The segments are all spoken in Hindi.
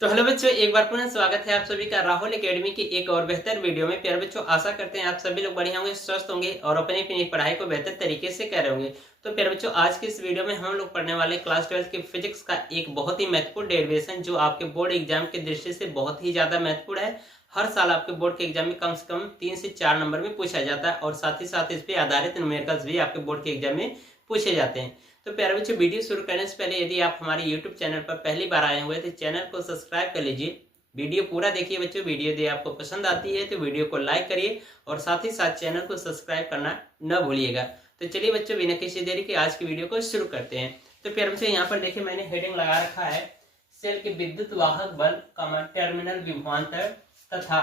तो हेलो बच्चों, एक बार पुनः स्वागत है आप सभी का राहुल एकेडमी की एक और बेहतर वीडियो में। प्यारे बच्चों, आशा करते हैं आप सभी लोग बढ़िया होंगे, स्वस्थ होंगे और अपनी अपनी पढ़ाई को बेहतर तरीके से कर रहे होंगे। तो प्यारे बच्चों, आज की इस वीडियो में हम लोग पढ़ने वाले क्लास 12 के फिजिक्स का एक बहुत ही महत्वपूर्ण डेरिवेशन, जो आपके बोर्ड एग्जाम के दृष्टि से बहुत ही ज्यादा महत्वपूर्ण है। हर साल आपके बोर्ड के एग्जाम में कम से कम 3 से 4 नंबर में पूछा जाता है और साथ ही साथ इस पर आधारित न्यूमेरिकल्स भी आपके बोर्ड के एग्जाम में पूछे जाते हैं। तो प्यारे बच्चों, वीडियो शुरू करने से पहले यदि आप हमारे यूट्यूब चैनल पर पहली बार आए हुए तो चैनल को सब्सक्राइब कर लीजिए। वीडियो पूरा देखिए बच्चों। वीडियो यदि आपको पसंद आती है तो वीडियो को लाइक करिए और साथ ही साथ चैनल को सब्सक्राइब करना न भूलिएगा। तो चलिए बच्चों, बिना किसी देरी के आज की वीडियो को शुरू करते हैं। तो प्यारे बच्चों, यहाँ पर देखिए मैंने हेडिंग लगा रखा है, सेल के विद्युत वाहक बल, टर्मिनल विभवांतर तथा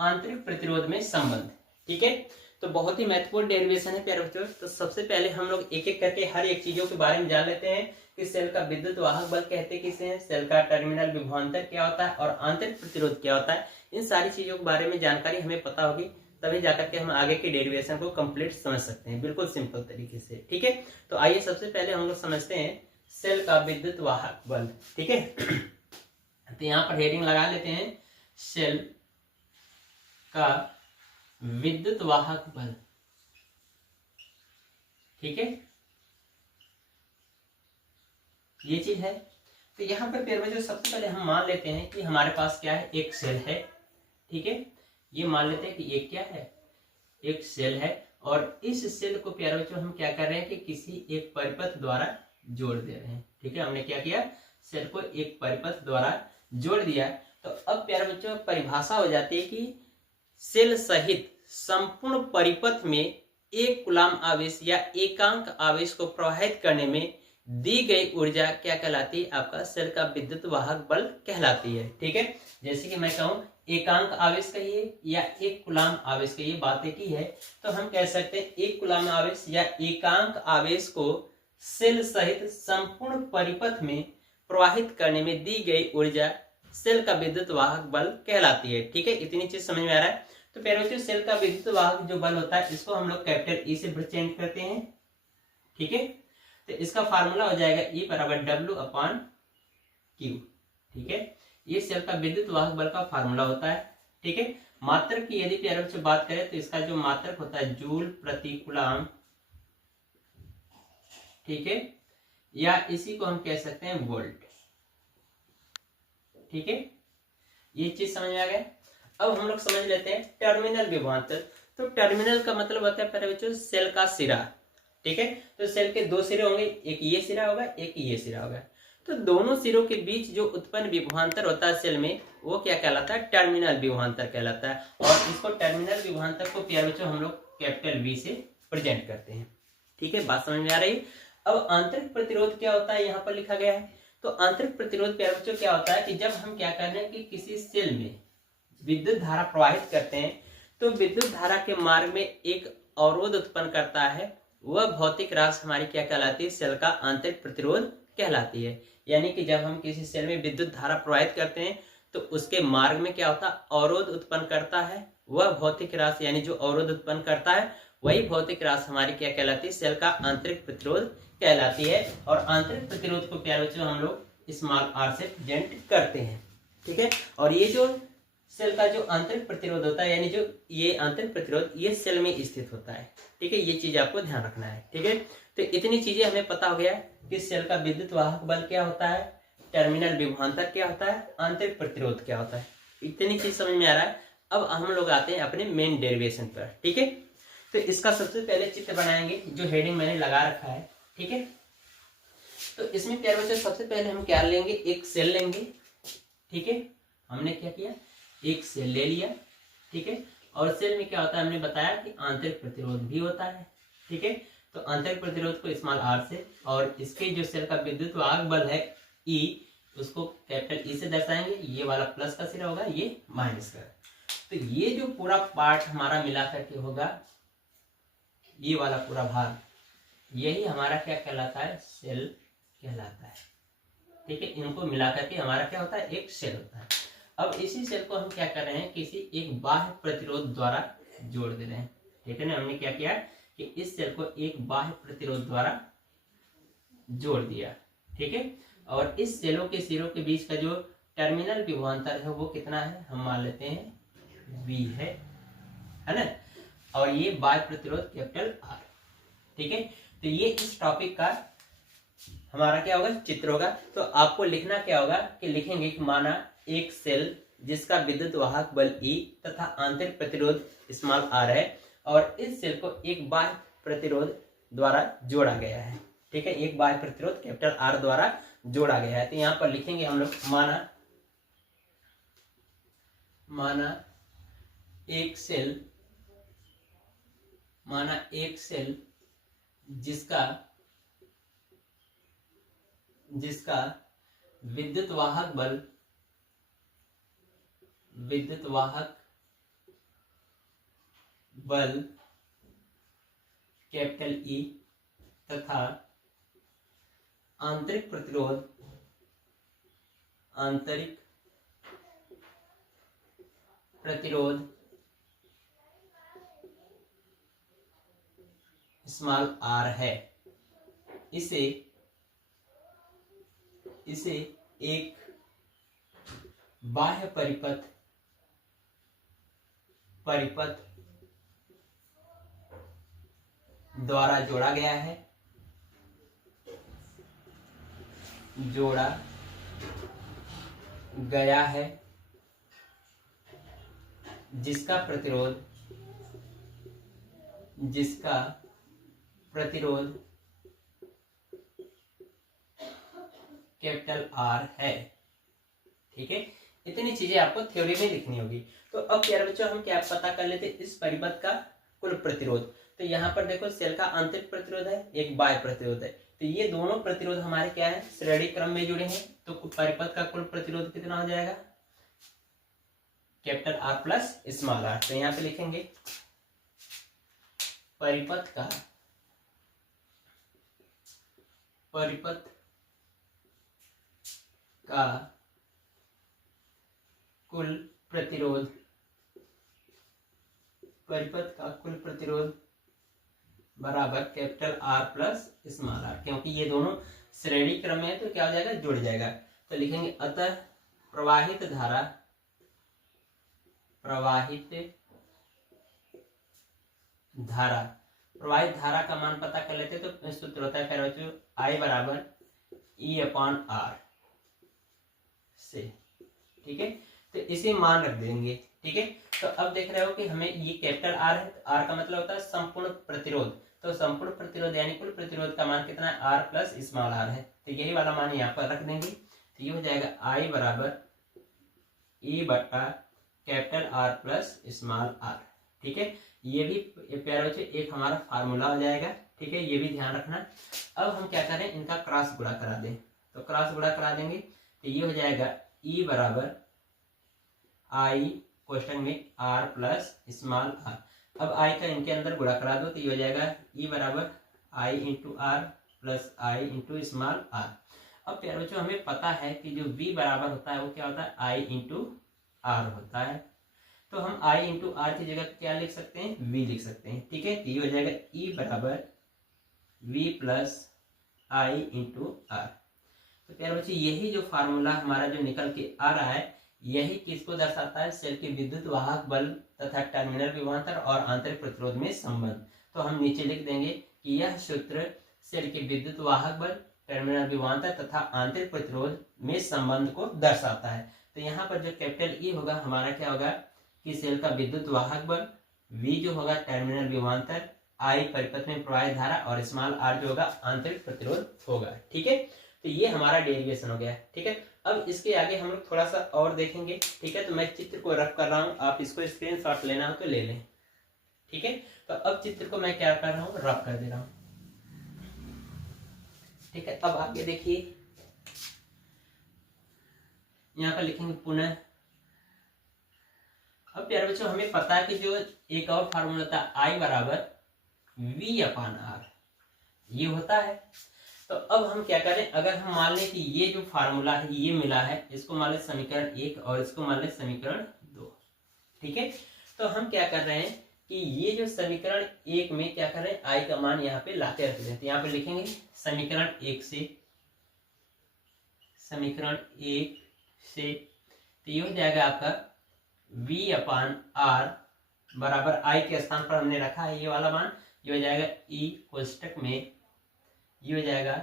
आंतरिक प्रतिरोध में संबंध। ठीक है, तो बहुत ही महत्वपूर्ण डेरिवेशन है प्यारे बच्चों। तो सबसे पहले हम लोग एक एक करके हर एक चीजों के बारे में जान लेते हैं कि सेल का विद्युत वाहक बल कहते किसे हैं, सेल का टर्मिनल विभवांतर क्या होता है और आंतरिक प्रतिरोध क्या होता है। इन सारी चीजों के बारे में जानकारी हमें पता होगी, तभी जाकर के हम आगे के डेरिवेशन को कंप्लीट समझ सकते हैं, बिल्कुल सिंपल तरीके से। ठीक है, तो आइए सबसे पहले हम लोग समझते हैं सेल का विद्युत वाहक बल। ठीक है, तो यहाँ पर हेडिंग लगा लेते हैं, सेल का विद्युत वाहक बल। ठीक है, ये चीज है। तो यहाँ पर प्यारे बच्चों, सबसे पहले हम मान लेते हैं कि हमारे पास क्या है, एक सेल है। ठीक है, ये मान लेते हैं कि ये क्या है, एक सेल है और इस सेल को प्यारे बच्चों हम क्या कर रहे हैं कि किसी एक परिपथ द्वारा जोड़ दे रहे हैं। ठीक है, हमने क्या किया, सेल को एक परिपथ द्वारा जोड़ दिया। तो अब प्यारे बच्चों परिभाषा हो जाती है कि सेल सहित संपूर्ण परिपथ में एक कूलाम आवेश या एकांक आवेश को प्रवाहित करने में दी गई ऊर्जा क्या कहलाती है, आपका सेल का विद्युत वाहक बल कहलाती है। ठीक है, जैसे कि मैं कहूं एकांक आवेश कहिए या एक कूलाम आवेश कहिए, बात एक ही है। तो हम कह सकते हैं एक कूलाम आवेश या एकांक आवेश को सेल सहित संपूर्ण परिपथ में प्रवाहित करने में दी गई ऊर्जा सेल का विद्युत वाहक बल कहलाती है। ठीक है, इतनी चीज समझ में आ रहा है। तो प्यारे बच्चों, सेल का विद्युत वाहक जो बल होता है इसको हम लोग कैपिटल ई से रिप्रेजेंट करते हैं। ठीक है, तो इसका फार्मूला हो जाएगा E बराबर W/Q। ठीक है, ये सेल का विद्युत वाहक बल का फार्मूला होता है। ठीक है, मात्रक की यदि प्यारे बच्चों बात करें तो इसका जो मात्रक होता है जूल प्रति कूलाम। ठीक है, या इसी को हम कह सकते हैं वोल्ट। ठीक है, ये चीज समझ में आ गया। अब हम लोग समझ लेते हैं टर्मिनल विभवांतर। तो टर्मिनल का मतलब होता है प्यारे बच्चों सेल का सिरा। ठीक है, तो सेल के दो सिरे होंगे, एक ये सिरा होगा एक ये सिरा होगा। तो दोनों सिरों के बीच जो उत्पन्न विभवांतर होता है सेल में, वो क्या कहलाता है, टर्मिनल विभवांतर कहलाता है। और इसको टर्मिनल विभवांतर को प्यारे बच्चों हम लोग कैपिटल V से प्रेजेंट करते हैं। ठीक है, बात समझ में आ रही है। अब आंतरिक प्रतिरोध क्या होता है, यहाँ पर लिखा गया है। तो आंतरिक प्रतिरोध प्यारे बच्चों क्या होता है कि जब हम क्या कर रहे हैं कि किसी सेल में विद्युत धारा प्रवाहित करते हैं तो विद्युत धारा के मार्ग में एक अवरोध उत्पन्न करता है, वह भौतिक राशि हमारी क्या कहलाती है, सेल का आंतरिक प्रतिरोध कहलाती है। यानी कि जब हम किसी सेल में विद्युत धारा प्रवाहित करते हैं तो उसके मार्ग में क्या होता है, अवरोध उत्पन्न करता है। वह भौतिक राशि यानी जो अवरोध उत्पन्न करता है वही भौतिक राशि हमारी क्या कहलाती है, सेल का आंतरिक प्रतिरोध कहलाती है। और आंतरिक प्रतिरोध को प्यारे बच्चों हम लोग स्मॉल r से प्रेजेंट करते हैं। ठीक है, और ये जो सेल का जो आंतरिक प्रतिरोध होता है, यानी जो ये आंतरिक प्रतिरोध ये सेल में स्थित होता है। ठीक है, ये चीज आपको ध्यान रखना है। ठीक है, तो इतनी चीजें हमें पता हो गया कि सेल का विद्युत वाहक बल क्या होता है, टर्मिनल विभवांतर क्या होता है, आंतरिक प्रतिरोध क्या होता है, इतनी चीज समझ में आ रहा है। अब हम लोग आते हैं अपने मेन डेरिवेशन पर। ठीक है, तो इसका सबसे पहले चित्र बनाएंगे जो हेडिंग मैंने लगा रखा है। ठीक है, तो इसमें प्यारे बच्चों सबसे पहले हम क्या लेंगे, एक सेल लेंगे। ठीक है, हमने क्या किया, एक सेल ले लिया। ठीक है, और सेल में क्या होता है, हमने बताया कि आंतरिक प्रतिरोध भी होता है। ठीक है, तो आंतरिक प्रतिरोध को स्मॉल r से, और इसके जो सेल का विद्युत वाहक बल है E, उसको कैपिटल E से दर्शाएंगे। ये वाला प्लस का सिरा होगा, ये माइनस का। तो ये जो पूरा पार्ट हमारा मिला करके होगा, ये वाला पूरा भाग, यही हमारा क्या कहलाता है, सेल कहलाता है। ठीक है, इनको मिला करके हमारा क्या होता है, एक सेल होता है। अब इसी सेल को हम क्या कर रहे हैं, किसी एक बाह्य प्रतिरोध द्वारा जोड़ दे रहे हैं। ठीक है ना, हमने क्या किया कि इस सेल को एक बाह्य प्रतिरोध द्वारा जोड़ दिया। ठीक है, और इस सेलों के सिरों के बीच का जो टर्मिनल विभवांतर है वो कितना है, हम मान लेते हैं V है ना, और ये बाह्य प्रतिरोध कैपिटल R। ठीक है, तो ये इस टॉपिक का हमारा क्या होगा, चित्र होगा। तो आपको लिखना क्या होगा कि लिखेंगे कि माना एक सेल जिसका विद्युत वाहक बल E तथा आंतरिक प्रतिरोध स्मॉल r है, और इस सेल को एक बाह्य प्रतिरोध द्वारा जोड़ा गया है। ठीक है, एक बाह्य प्रतिरोध कैपिटल R द्वारा जोड़ा गया है। तो यहाँ पर लिखेंगे हम लोग माना एक सेल जिसका विद्युत वाहक बल कैपिटल E तथा आंतरिक प्रतिरोध स्मॉल r है, इसे एक बाह्य परिपथ द्वारा जोड़ा गया है, जिसका प्रतिरोध कैपिटल R है। ठीक है, इतनी चीजें आपको थ्योरी में लिखनी होगी। तो अब प्यारे बच्चों हम क्या पता कर लेते, इस परिपथ का कुल प्रतिरोध। तो यहाँ पर देखो सेल का आंतरिक प्रतिरोध है, एक बाह्य प्रतिरोध है, तो ये दोनों प्रतिरोध हमारे क्या है, श्रेणी क्रम में जुड़े हैं। तो परिपथ का कुल प्रतिरोध कितना हो जाएगा, capital R plus small r। तो यहाँ पे लिखेंगे परिपथ का कुल प्रतिरोध बराबर capital R plus small r, क्योंकि ये दोनों श्रेणी क्रम में है तो क्या हो जाएगा, जुड़ जाएगा। तो लिखेंगे अतः प्रवाहित धारा का मान पता कर लेते। तो सूत्र होता है प्यारे बच्चों I बराबर E/R से। ठीक है, तो इसे मान रख देंगे। ठीक है, तो अब देख रहे हो कि हमें ये कैपिटल R है, R का मतलब होता है संपूर्ण प्रतिरोध। तो संपूर्ण प्रतिरोध यानी कुल प्रतिरोध का मान कितना है, R प्लस स्मॉल r है। तो यही वाला मान यहाँ पर रख देंगे। तो ये हो जाएगा I बराबर E बटा capital R plus small r। ठीक है, ये भी प्यारे बच्चों एक हमारा फार्मूला हो जाएगा। ठीक है, ये भी ध्यान रखना। अब हम क्या करें, इनका क्रॉस गुणा करा दें। तो क्रॉस गुणा करा देंगे तो ये हो जाएगा E बराबर I क्वेश्चन में R प्लस स्मॉल r। अब I का इनके अंदर गुणा करा दो तो ये हो जाएगा E बराबर I into R plus I into small r। अब प्यारे बच्चों हमें पता है कि जो V बराबर होता है वो क्या होता है, I इंटू R होता है। तो हम I इंटू R की जगह क्या लिख सकते हैं, V लिख सकते हैं। ठीक है, तो ये हो जाएगा E बराबर V plus I into R। तो प्यारे बच्चों यही जो फार्मूला हमारा जो निकल के आ रहा है, यही किसको दर्शाता है, सेल के विद्युत वाहक बल तथा टर्मिनल विभवांतर और आंतरिक प्रतिरोध में संबंध। तो हम नीचे लिख देंगे कि यह सूत्र सेल के विद्युत वाहक बल, टर्मिनल विभवांतर तथा आंतरिक प्रतिरोध में संबंध को दर्शाता है। तो यहाँ पर जो कैपिटल E होगा हमारा क्या होगा कि सेल का विद्युत वाहक बल, V जो होगा टर्मिनल विभवांतर, I परिपथ में प्रवाहित धारा और स्मॉल r जो होगा आंतरिक प्रतिरोध होगा। ठीक है, तो ये हमारा डेरिवेशन हो गया। ठीक है, अब इसके आगे हम लोग थोड़ा सा और देखेंगे। ठीक है, तो मैं चित्र को रफ कर रहा हूँ, आप इसको स्क्रीनशॉट लेना हो तो ले लें। ठीक है, तो अब चित्र को मैं क्या कर रहा हूँ, रफ कर दे रहा हूँ। ठीक है, अब आगे देखिए, यहाँ पर लिखेंगे पुनः। अब प्यारे बच्चों हमें पता है कि जो एक और फार्मूला था I बराबर V/R, ये होता है। तो अब हम क्या करें, अगर हम मान लें कि ये जो फार्मूला है ये मिला है, इसको मान लें समीकरण 1 और इसको मान लें समीकरण 2। ठीक है, तो हम क्या कर रहे हैं कि ये जो समीकरण 1 में क्या कर रहे हैं, I का मान यहाँ पे लाके रख देते हैं। यहाँ पे लिखेंगे समीकरण 1 से, समीकरण 1 से, तो ये हो जाएगा आपका V/R बराबर I के स्थान पर हमने रखा है ये वाला मान, ये हो जाएगा E कोष्टक में ये हो जाएगा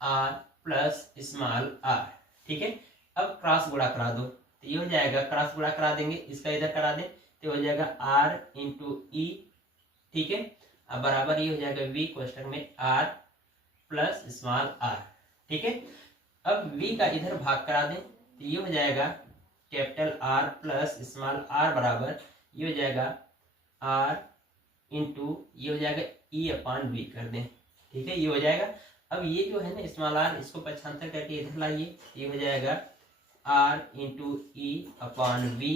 R प्लस स्मॉल r। ठीक है, अब क्रॉस गुणा करा दो, तो ये हो जाएगा, क्रॉस गुणा करा देंगे, इसका इधर करा दें तो हो जाएगा R इंटू ई। ठीक है, अब बराबर ये हो जाएगा V कोष्टक में R प्लस स्मॉल r। ठीक है, अब V का इधर भाग करा दें तो ये हो जाएगा capital R plus small r बराबर ये हो जाएगा R इंटू ये हो जाएगा E/V कर दें। ठीक है, ये हो जाएगा। अब ये जो है ना स्मॉल r, इसको पक्षांतर करके इधर लाइए, ये हो जाएगा R इंटू E/V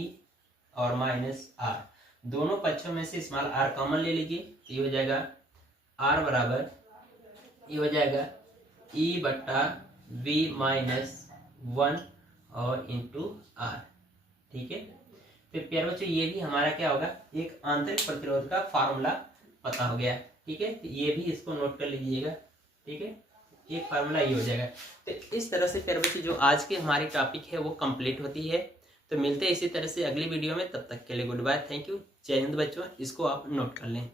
और माइनस r, दोनों पक्षों में से स्मॉल r कॉमन ले लीजिए, ये हो जाएगा R बराबर ये हो जाएगा E/V माइनस 1 और इंटू r। ठीक है, तो प्यारे बच्चों ये भी हमारा क्या होगा, एक आंतरिक प्रतिरोध का फार्मूला पता हो गया। ठीक है, तो ये भी इसको नोट कर लीजिएगा। ठीक है, एक फार्मूला ये हो जाएगा। तो इस तरह से प्यारे बच्चों जो आज की हमारी टॉपिक है वो कंप्लीट होती है। तो मिलते हैं इसी तरह से अगली वीडियो में, तब तक के लिए गुड बाय, थैंक यू, जय हिंद बच्चों, इसको आप नोट कर लें।